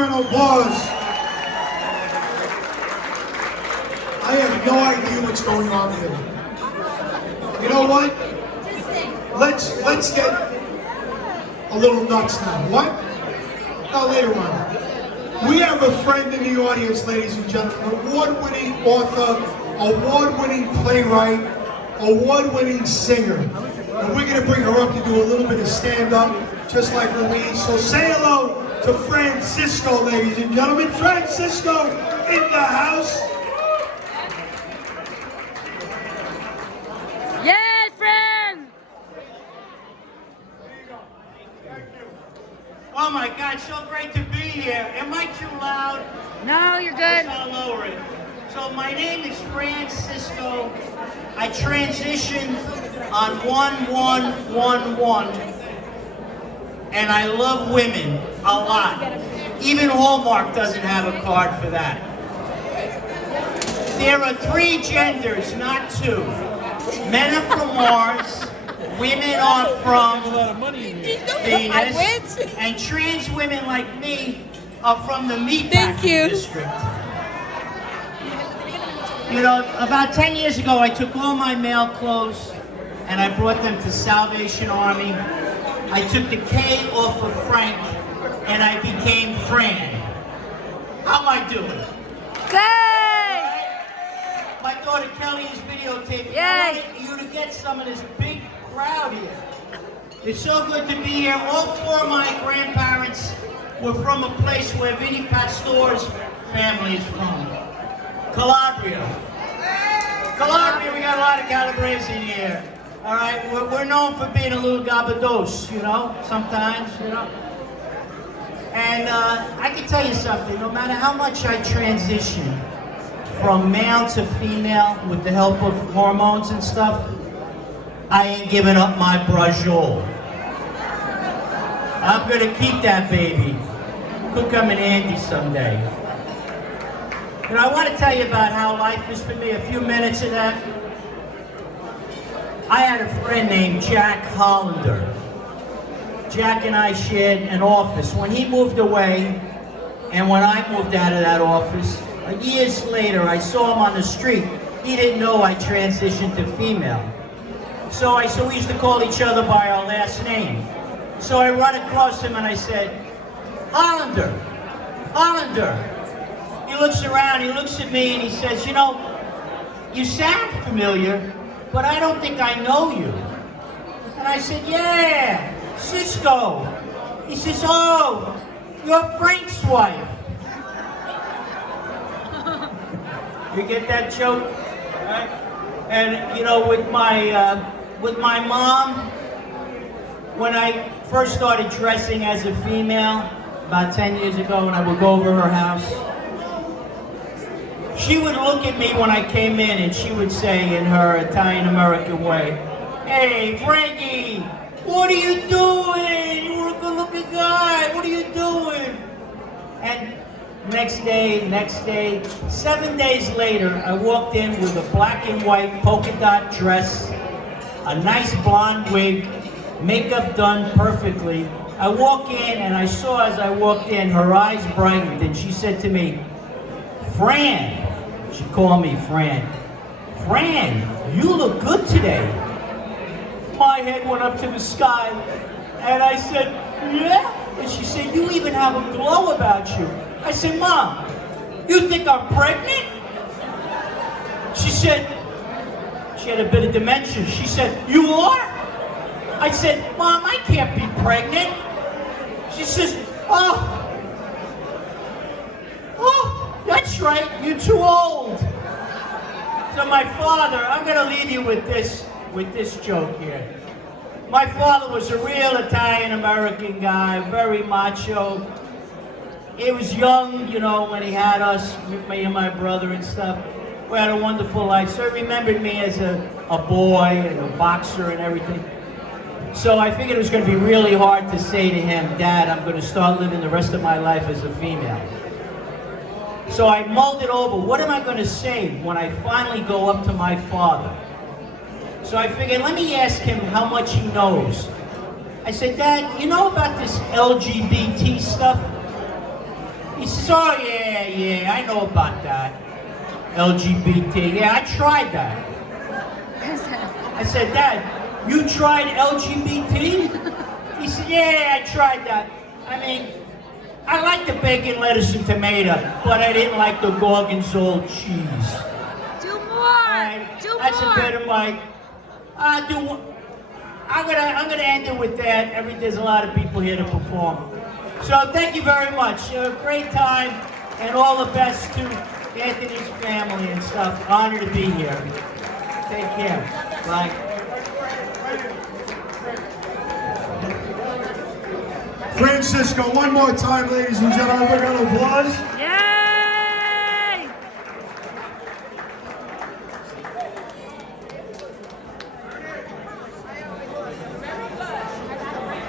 round of applause. I have no idea what's going on here. You know what? Let's get a little nuts now. What? No, later on. We have a friend in the audience, ladies and gentlemen, award-winning author, award-winning playwright, award-winning singer. And we're going to bring her up to do a little bit of stand-up, just like Louise. So say hello to Fran Sisco, ladies and gentlemen. Fran Sisco in the house. Yes, Fran! Oh my God, so great to be here. Am I too loud? No, you're good. I'll lower it. So my name is Fran Sisco. I transitioned on 1/1/11, and I love women a lot. Even Hallmark doesn't have a card for that. There are 3 genders, not 2. Men are from Mars, women are from Venus, and trans women like me are from the meatpacking district. You know, about 10 years ago, I took all my male clothes and I brought them to Salvation Army. I took the K off of Frank and I became Fran. How am I doing? Good! My daughter Kelly is videotaping. Yay. I wanted you to get some of this big crowd here. It's so good to be here. All 4 of my grandparents were from a place where Vinnie Pastore's family is from. Calabria. Calabria, we got a lot of Calabrese in here. All right, we're known for being a little gabados, you know, sometimes, you know. And I can tell you something, no matter how much I transition from male to female with the help of hormones and stuff, I ain't giving up my brajol. I'm gonna keep that baby. Could come in handy someday. You know, I want to tell you about how life is for me, a few minutes of that. I had a friend named Jack Hollander. Jack and I shared an office. When he moved away, and when I moved out of that office, years later, I saw him on the street. He didn't know I transitioned to female. So we used to call each other by our last name. So I run across him and I said, Hollander, Hollander. He looks around, he looks at me and he says, you know, you sound familiar, but I don't think I know you. And I said, yeah, Cisco. He says, oh, you're Frank's wife. You get that joke? Right? And you know, with my mom, when I first started dressing as a female, about 10 years ago, when I would go over her house, she would look at me when I came in and she would say in her Italian-American way, hey, Frankie, what are you doing? You were a good-looking guy. What are you doing? And next day, 7 days later, I walked in with a black and white polka dot dress, a nice blonde wig, makeup done perfectly. I walk in and I saw as I walked in, her eyes brightened and she said to me, Fran, she called me Fran. Fran, you look good today. My head went up to the sky and I said, yeah? And she said, you even have a glow about you. I said, Mom, you think I'm pregnant? She said, she had a bit of dementia. She said, you are? I said, Mom, I can't be pregnant. She says, oh, that's right, you're too old. So my father, I'm gonna leave you with this joke here. My father was a real Italian-American guy, very macho. He was young, you know, when he had us, me and my brother and stuff. We had a wonderful life. So he remembered me as a boy and a boxer and everything. So I figured it was going to be really hard to say to him, Dad, I'm going to start living the rest of my life as a female. So I mulled it over. What am I going to say when I finally go up to my father? So I figured, let me ask him how much he knows. I said, Dad, you know about this LGBT stuff? He says, oh yeah, I know about that. LGBT, yeah, I tried that. I said, Dad, you tried LGBT? He said, yeah, I tried that. I mean, I like the bacon, lettuce, and tomato, but I didn't like the gorgonzola cheese. Do more. Do That's more. a bit of my. I'm gonna end it with that. There's a lot of people here to perform. So thank you very much. A great time, and all the best to Anthony's family and stuff. Honored to be here. Take care. Bye. Fran Sisco, one more time, ladies and gentlemen. We're going to applause.